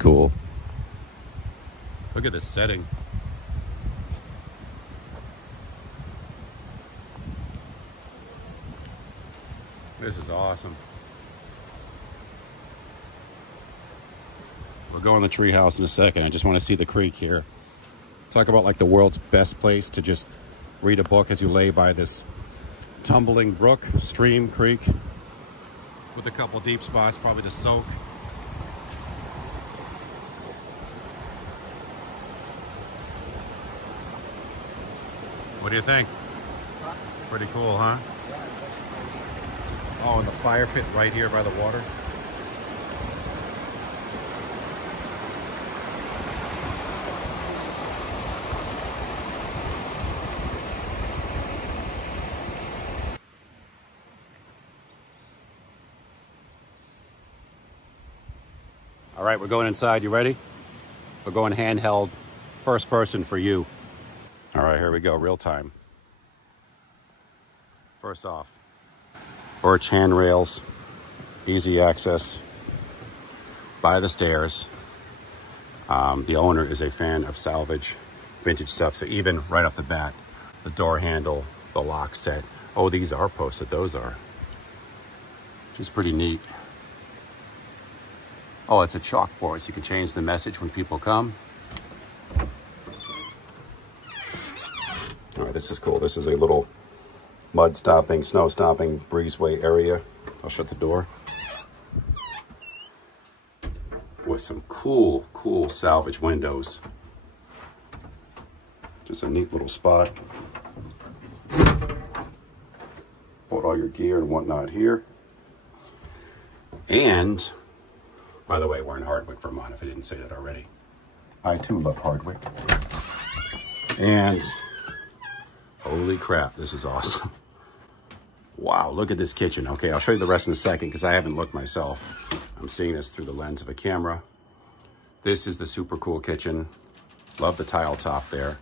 cool. Look at this setting. This is awesome. We'll go in the treehouse in a second. I just want to see the creek here. Talk about like the world's best place to just read a book as you lay by this tumbling brook, stream, creek, with a couple deep spots, probably to soak. What do you think? Pretty cool, huh? Oh, and the fire pit right here by the water. All right, we're going inside. You ready? We're going handheld, first person for you. All right, here we go, real time. First off, birch handrails, easy access by the stairs. The owner is a fan of salvage, vintage stuff, so even right off the bat, the door handle, the lock set. Oh, these are posted, those are. Which is pretty neat. Oh, it's a chalkboard, so you can change the message when people come. All right, this is cool. This is a little mud stomping, snow stomping breezeway area. I'll shut the door. With some cool, cool salvage windows. Just a neat little spot. Put all your gear and whatnot here. And, by the way, we're in Hardwick, Vermont, if I didn't say that already. I too love Hardwick. And holy crap, this is awesome. Wow, look at this kitchen. Okay, I'll show you the rest in a second because I haven't looked myself. I'm seeing this through the lens of a camera. This is the super cool kitchen. Love the tile top there.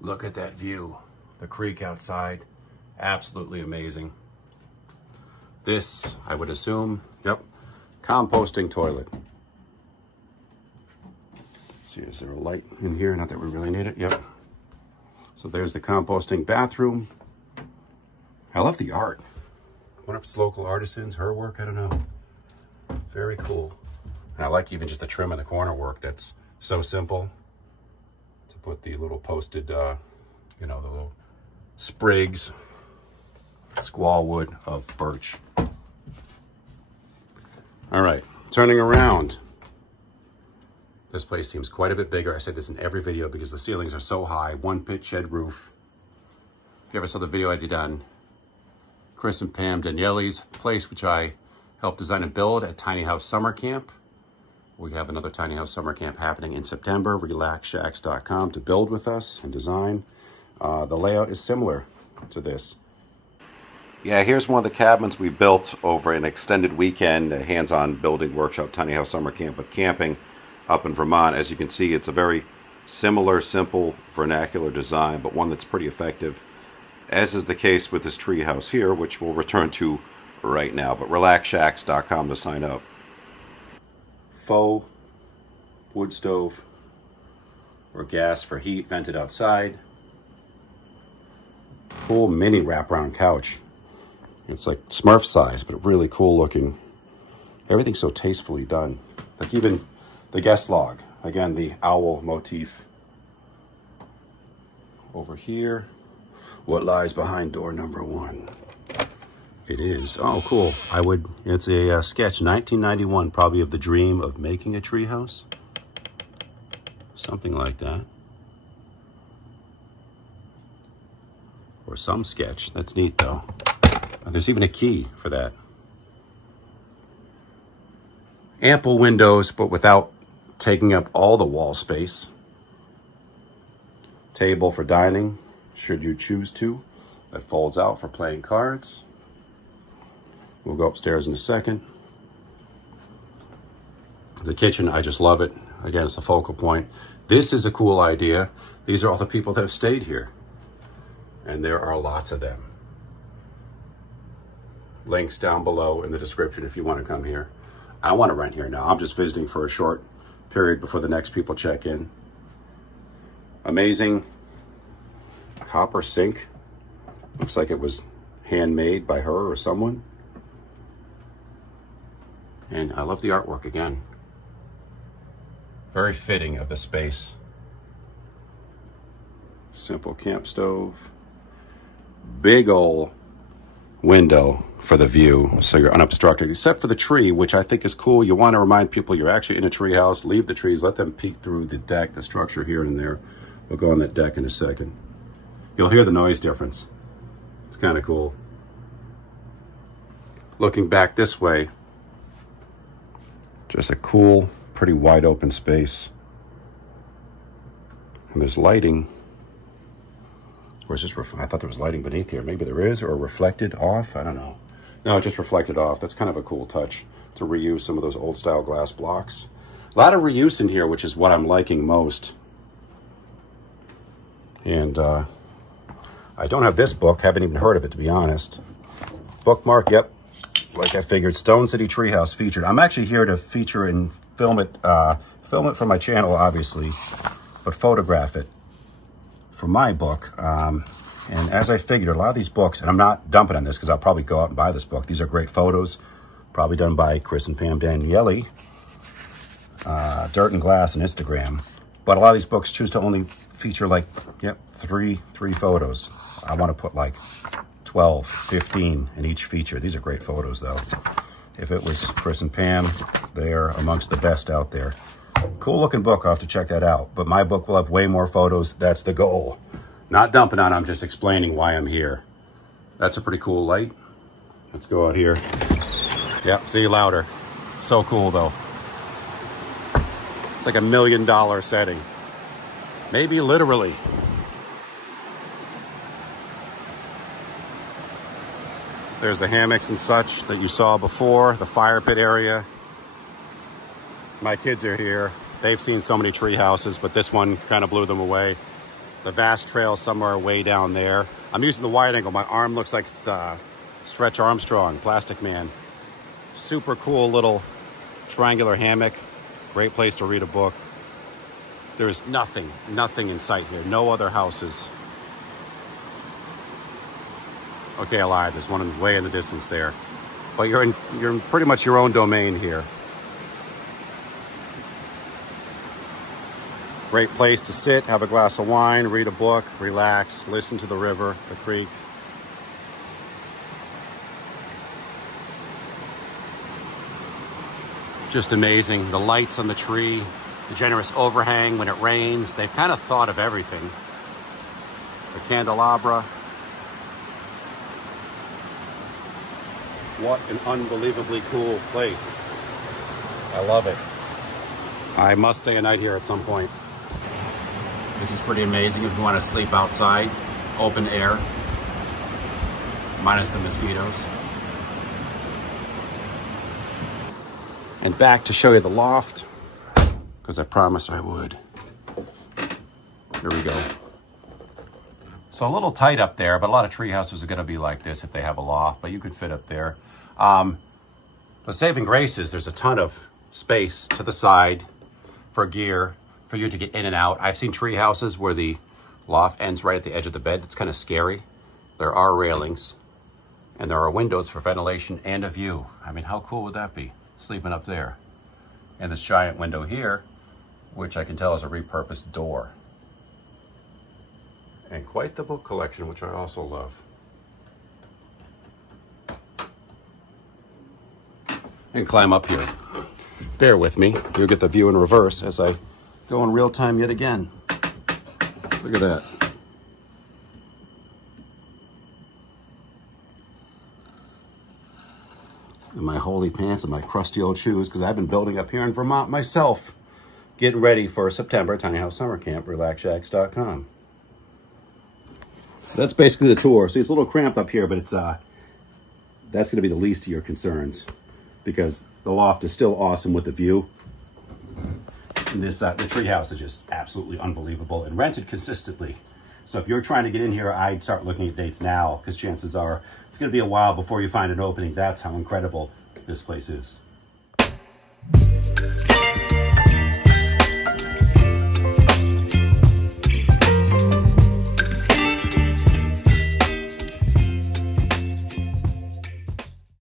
Look at that view. The creek outside. Absolutely amazing. This, I would assume, yep, composting toilet. Let's see, is there a light in here? Not that we really need it. Yep. So there's the composting bathroom. I love the art. I wonder if it's local artisans, her work, I don't know. Very cool. And I like even just the trim in the corner work. That's so simple. To put the little posted, you know, the little sprigs, squaw wood of birch. All right, turning around. This place seems quite a bit bigger. I said this in every video because the ceilings are so high. One pit shed roof. If you ever saw the video I did on Chris and Pam Daniele's place, which I helped design and build at Tiny House Summer Camp. We have another Tiny House Summer Camp happening in September. RelaxShacks.com to build with us and design. The layout is similar to this. Yeah, here's one of the cabins we built over an extended weekend, a hands-on building workshop, Tiny House Summer Camp with camping up in Vermont. As you can see, it's a very similar, simple, vernacular design, but one that's pretty effective, as is the case with this treehouse here, which we'll return to right now. But RelaxShacks.com to sign up. Faux wood stove or gas for heat, vented outside. Cool mini wraparound couch. It's like Smurf size, but really cool looking. Everything's so tastefully done. Like even the guest log. Again, the owl motif. Over here. What lies behind door number 1? It is. Oh, cool. It's a sketch, 1991, probably of the dream of making a treehouse. Something like that. Or some sketch. That's neat, though. There's even a key for that. Ample windows, but without taking up all the wall space. Table for dining, should you choose to. That folds out for playing cards. We'll go upstairs in a second. The kitchen, I just love it. Again, it's a focal point. This is a cool idea. These are all the people that have stayed here. And there are lots of them. Links down below in the description if you want to come here. I want to rent here now. I'm just visiting for a short period before the next people check in. Amazing copper sink. Looks like it was handmade by her or someone. And I love the artwork again. Very fitting of the space. Simple camp stove. Big ol' window for the view, so you're unobstructed, except for the tree, which I think is cool. You want to remind people you're actually in a tree house. Leave the trees, let them peek through the deck, the structure here and there. We'll go on that deck in a second. You'll hear the noise difference. It's kind of cool. Looking back this way, just a cool, pretty wide open space. And there's lighting. Or is this I thought there was lighting beneath here. Maybe there is, or reflected off. I don't know. No, it just reflected off. That's kind of a cool touch to reuse some of those old style glass blocks. A lot of reuse in here, which is what I'm liking most. And I don't have this book. Haven't even heard of it, to be honest. Bookmark, yep. Like I figured, Stone City Treehouse featured. I'm actually here to feature and film it for my channel, obviously, but photograph it for my book. And as I figured, a lot of these books, and I'm not dumping on this because I'll probably go out and buy this book. These are great photos, probably done by Chris and Pam Daniele, Dirt and Glass and Instagram. But a lot of these books choose to only feature like, yep, three photos. I want to put like 12, 15 in each feature. These are great photos though. If it was Chris and Pam, they're amongst the best out there. Cool looking book, I'll have to check that out. But my book will have way more photos. That's the goal. Not dumping on, I'm just explaining why I'm here. That's a pretty cool light. Let's go out here. Yep, see, louder. So cool though. It's like $1 million setting. Maybe literally. There's the hammocks and such that you saw before, the fire pit area. My kids are here. They've seen so many tree houses, but this one kind of blew them away. The vast trail somewhere way down there. I'm using the wide angle. My arm looks like it's Stretch Armstrong, Plastic Man. Super cool little triangular hammock. Great place to read a book. There's nothing in sight here. No other houses. Okay, I lied. There's one way in the distance there. But you're in pretty much your own domain here. Great place to sit, have a glass of wine, read a book, relax, listen to the river, the creek. Just amazing. The lights on the tree, the generous overhang when it rains. They've kind of thought of everything. The candelabra. What an unbelievably cool place. I love it. I must stay a night here at some point. This is pretty amazing if you want to sleep outside, open air, minus the mosquitoes. And back to show you the loft, because I promised I would. Here we go. So a little tight up there, but a lot of tree houses are going to be like this if they have a loft, but you could fit up there. The saving grace is there's a ton of space to the side for gear, for you to get in and out. I've seen tree houses where the loft ends right at the edge of the bed. That's kind of scary. There are railings, and there are windows for ventilation and a view. I mean, how cool would that be, sleeping up there? And this giant window here, which I can tell is a repurposed door. And quite the book collection, which I also love. And climb up here. Bear with me. You'll get the view in reverse as I go in real time yet again. Look at that. In my holy pants and my crusty old shoes, because I've been building up here in Vermont myself. Getting ready for September Tiny House Summer Camp, RelaxShacks.com. So that's basically the tour. See, it's a little cramped up here, but it's that's going to be the least of your concerns, because the loft is still awesome with the view. And this the treehouse is just absolutely unbelievable and rented consistently. So if you're trying to get in here, I'd start looking at dates now, because chances are it's going to be a while before you find an opening. That's how incredible this place is.